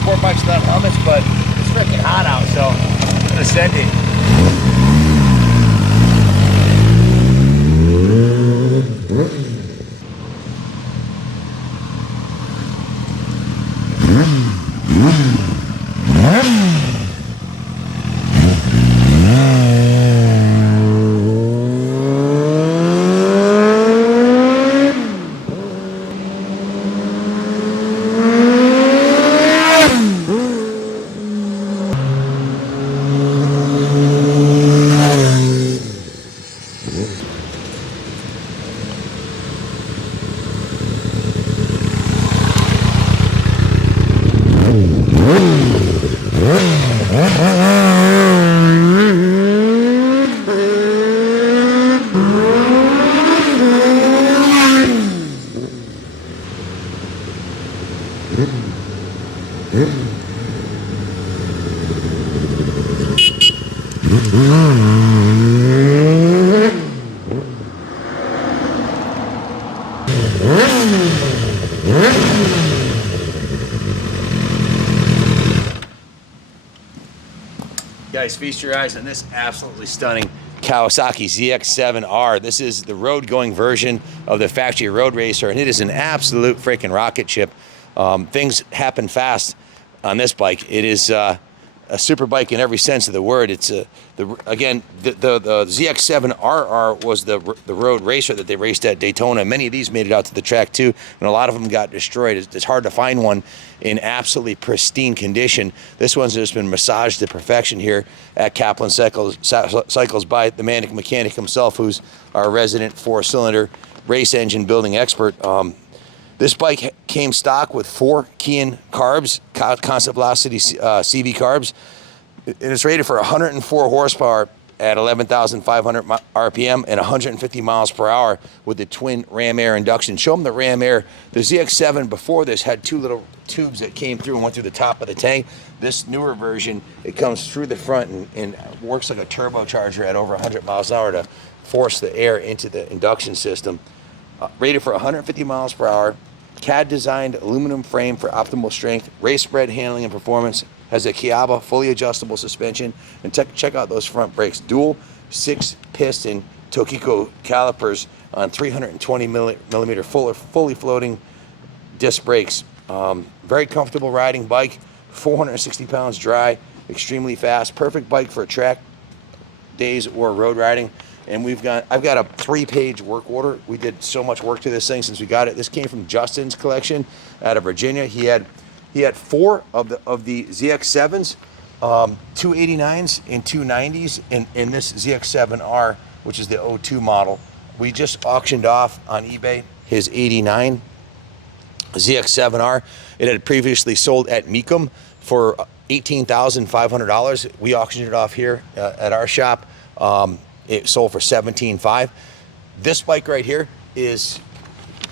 sport bikes without helmets, but it's freaking hot out, so I'm gonna send it. Guys, feast your eyes on this absolutely stunning Kawasaki Zx-7R. This is the road-going version of the factory road racer, and it is an absolute freaking rocket ship. Things happen fast on this bike. It is a super bike in every sense of the word. It's again the Zx-7RR was the road racer that they raced at Daytona. Many of these made it out to the track too, and a lot of them got destroyed. It's hard to find one in absolutely pristine condition. This one's just been massaged to perfection here at Kaplan Cycles by the mechanic himself, who's our resident 4-cylinder race engine building expert. This bike came stock with 4 Kian carbs, constant velocity CV carbs. And it's rated for 104 horsepower at 11,500 RPM and 150 miles per hour with the twin ram air induction. Show them the ram air. The ZX-7 before this had 2 little tubes that came through and went through the top of the tank. This newer version, it comes through the front and works like a turbocharger at over 100 miles an hour to force the air into the induction system. Rated for 150 miles per hour. CAD designed aluminum frame for optimal strength, race bred handling and performance, has a Kiaba fully adjustable suspension, and check out those front brakes. Dual 6-piston Tokiko calipers on 320 millimeter fully floating disc brakes. Very comfortable riding bike, 460 pounds dry, extremely fast, perfect bike for track days or road riding. And I've got a 3-page work order. We did so much work to this thing since we got it. This came from Justin's collection out of Virginia. He had 4 of the ZX-7s, 289s and 290s, in this ZX-7R, which is the 02 model. We just auctioned off on eBay his 89 ZX-7R. It had previously sold at Mecum for $18,500. We auctioned it off here at our shop. It sold for $17,500. This bike right here is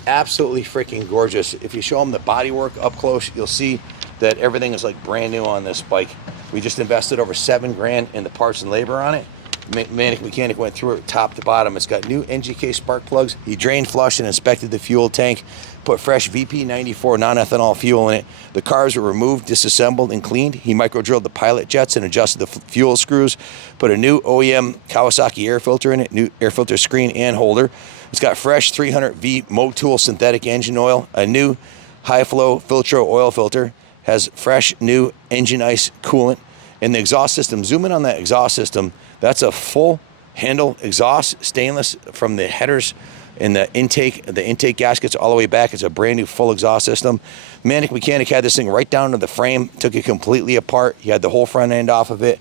absolutely freaking gorgeous. If you show them the bodywork up close, you'll see that everything is like brand new on this bike. We just invested over $7 grand in the parts and labor on it. Mechanic went through it top to bottom. It's got new NGK spark plugs. He drained, flushed, and inspected the fuel tank. Put fresh VP94 non-ethanol fuel in it. The carbs were removed, disassembled, and cleaned. He micro-drilled the pilot jets and adjusted the fuel screws. Put a new OEM Kawasaki air filter in it, new air filter screen and holder. It's got fresh 300V Motul synthetic engine oil, a new high-flow Filtro oil filter, has fresh new engine ice coolant. And the exhaust system, zoom in on that exhaust system. That's a full handle exhaust, stainless from the headers and the intake gaskets all the way back. It's a brand new full exhaust system. Mechanic had this thing right down to the frame, took it completely apart. He had the whole front end off of it,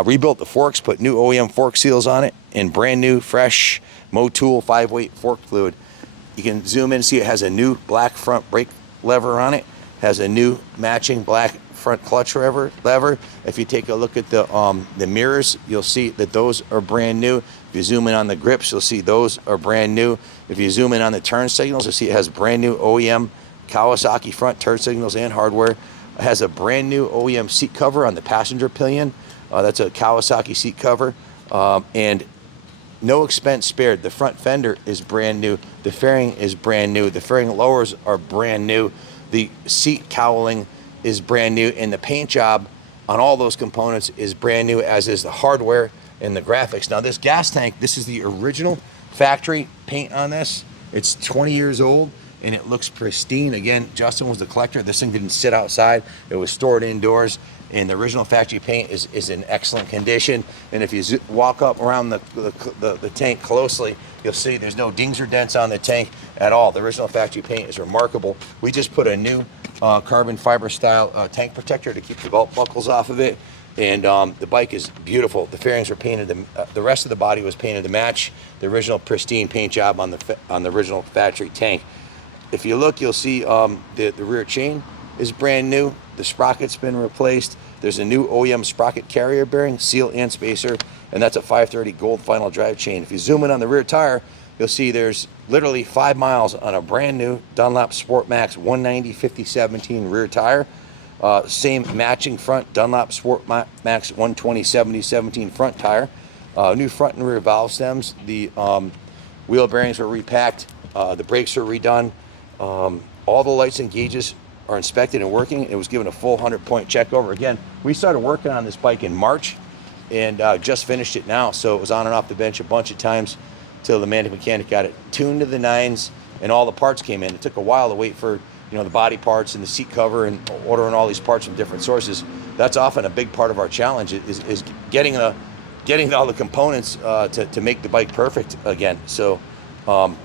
rebuilt the forks, put new OEM fork seals on it, and brand new, fresh Motul 5-weight fork fluid. You can zoom in and see it has a new black front brake lever on it, has a new matching black front clutch lever. If you take a look at the mirrors, you'll see that those are brand new. If you zoom in on the grips, you'll see those are brand new. If you zoom in on the turn signals, you'll see it has brand new OEM Kawasaki front turn signals and hardware. It has a brand new OEM seat cover on the passenger pillion. That's a Kawasaki seat cover. And no expense spared. The front fender is brand new. The fairing is brand new. The fairing lowers are brand new. The seat cowling is brand new, and the paint job on all those components is brand new, as is the hardware and the graphics. Now this gas tank, this is the original factory paint on this. It's 20 years old and it looks pristine. Again, Justin was the collector. This thing didn't sit outside. It was stored indoors, and the original factory paint is in excellent condition. And if you walk up around the tank closely, you'll see there's no dings or dents on the tank at all. The original factory paint is remarkable. We just put a new carbon fiber style tank protector to keep the belt buckles off of it. And the bike is beautiful. The fairings were painted, the rest of the body was painted to match the original pristine paint job on the original factory tank. If you look, you'll see the rear chain is brand new. The sprocket's been replaced. There's a new OEM sprocket carrier bearing, seal and spacer, and that's a 530 gold final drive chain. If you zoom in on the rear tire, you'll see there's literally 5 miles on a brand new Dunlop Sport Max 190 5017 rear tire. Same matching front Dunlop Sport Max 120 7017 front tire. New front and rear valve stems. The wheel bearings were repacked. The brakes are redone. All the lights and gauges are inspected and working. It was given a full 100-point check over. Again, we started working on this bike in March and just finished it now. So it was on and off the bench a bunch of times till the mechanic got it tuned to the nines and all the parts came in. It took a while to wait for the body parts and the seat cover and ordering all these parts from different sources. That's often a big part of our challenge is getting all the components to make the bike perfect again. So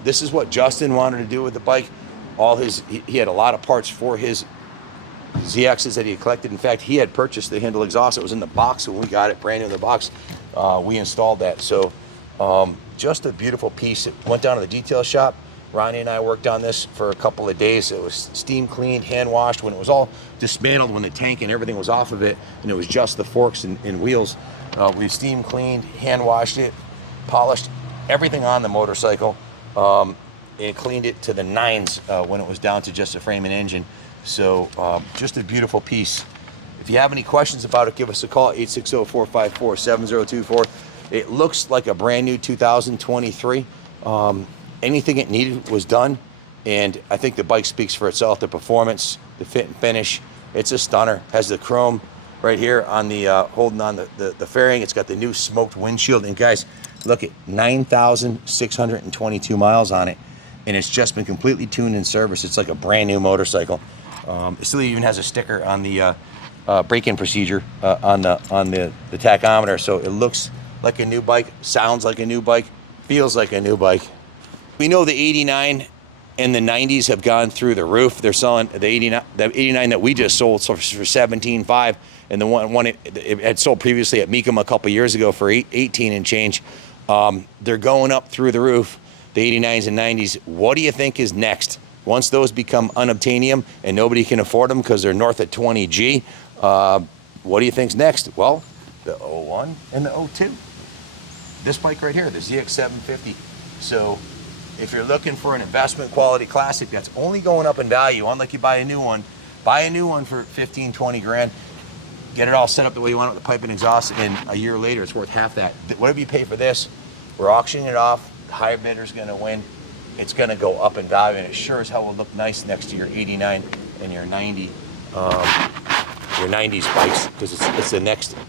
this is what Justin wanted to do with the bike. He had a lot of parts for his ZXs that he had collected. In fact, he had purchased the handle exhaust. It was in the box when we got it, brand new in the box. We installed that. So just a beautiful piece. It went down to the detail shop. Ronnie and I worked on this for a couple of days. It was steam cleaned, hand washed. When it was all dismantled, when the tank and everything was off of it, and it was just the forks and wheels, we steam cleaned, hand washed it, polished everything on the motorcycle, and cleaned it to the nines when it was down to just a frame and engine. So just a beautiful piece. If you have any questions about it, give us a call, 860-454-7024. It looks like a brand new 2023. Anything it needed was done, and I think the bike speaks for itself. The performance, the fit and finish, it's a stunner. Has the chrome right here on the holding on the fairing. It's got the new smoked windshield, and guys, look at 9,622 miles on it, and it's just been completely tuned and serviced. It's like a brand new motorcycle. It still even has a sticker on the break-in procedure on the tachometer, so it looks like a new bike, sounds like a new bike, feels like a new bike. We know the 89 and the 90s have gone through the roof. They're selling the 89 that we just sold for $17,500, and the one it had sold previously at Mecum a couple years ago for $18 and change. They're going up through the roof, the 89s and 90s. What do you think is next? Once those become unobtainium and nobody can afford them because they're north of 20G, what do you think's next? Well, the 01 and the 02. This bike right here, the ZX-750. So if you're looking for an investment quality classic that's only going up in value, unlike you buy a new one for 15, 20 grand, get it all set up the way you want it with the pipe and exhaust, and a year later it's worth half that. Whatever you pay for this, we're auctioning it off. The higher bidder's gonna win. It's gonna go up in value, and it sure as hell will look nice next to your 89 and your 90, your 90s bikes, because it's the next step.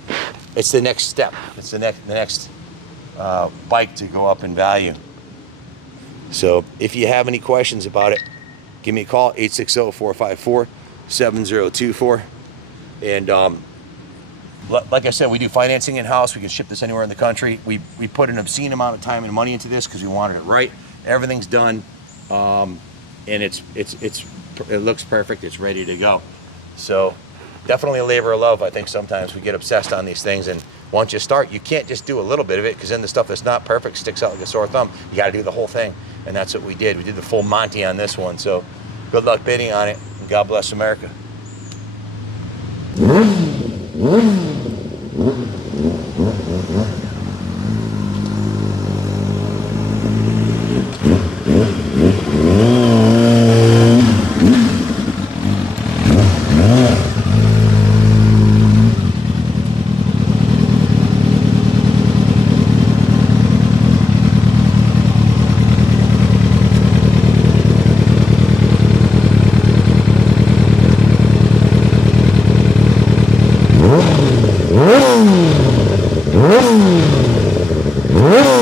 It's the next bike to go up in value. So if you have any questions about it, give me a call, 860-454-7024. And like I said, we do financing in-house. We can ship this anywhere in the country. We put an obscene amount of time and money into this because we wanted it right. Everything's done, and it looks perfect. It's ready to go. So definitely a labor of love. I think sometimes we get obsessed on these things, and once you start, you can't just do a little bit of it, because then the stuff that's not perfect sticks out like a sore thumb. You got to do the whole thing, and that's what we did. We did the full Monty on this one. So good luck bidding on it, and God bless America. Bye.